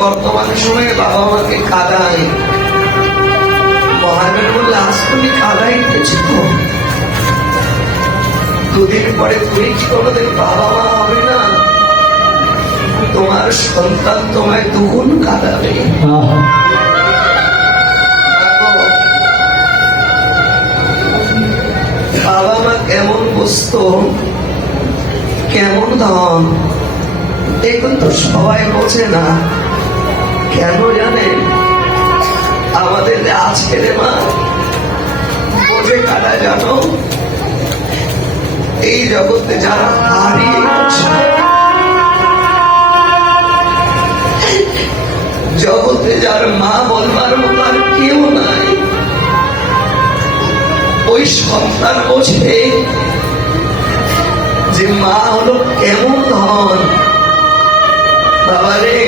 বর্তমান সময়ে বাবা মাকে কাঁদায়, মহাবীর বললে আজ তুমি কাঁদাইতেছ, দুদিন পরে তুমি কি কোনোদিন বাবা মা হবে না? তোমার সন্তান তোমায় দুগুণ কাঁদাবে। বাবা মা কেমন বস্তু, কেমন ধন, এখন তো সবাই বোঝে না। কেন জানে? আমাদের যে আজকের মা বোঝে কারা জানো? এই জগতে যারা হারিয়ে গেছে, জগতে যার মা বলবার মতো আর কেউ নাই, ওই সন্তান বোঝে যে মা হলো কেমন ধন। বাবা রে,